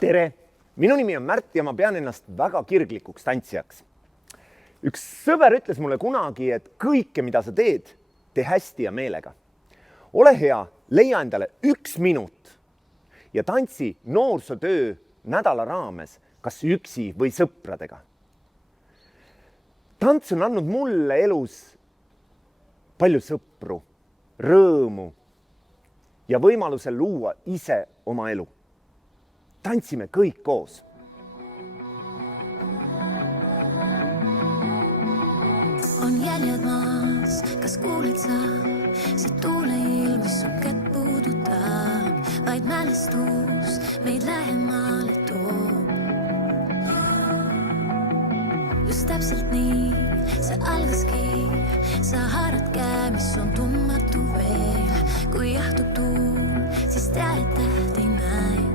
Tere! Minu nimi on Märt ja ma pean ennast väga kirglikuks tantsijaks. Üks sõber ütles mulle kunagi, et kõike, mida sa teed, tee hästi ja meelega. Ole hea, leia endale 1 minut ja tantsi noorsootöö nädala raames, kas üksi või sõpradega. Tants on andnud mulle elus palju sõpru, rõõmu ja võimaluse luua ise oma elu. Tantsime kõik koos. On jäljed maas, kas kuuled sa? See tuuleilm, mis su kätt puudutab, vaid mälestus meid lähemale toob. Just täpselt nii, see algaski, sa haarad käe, mis on tundmatu veel. Kui jahtub tuul, siis tead, et täht ei näe.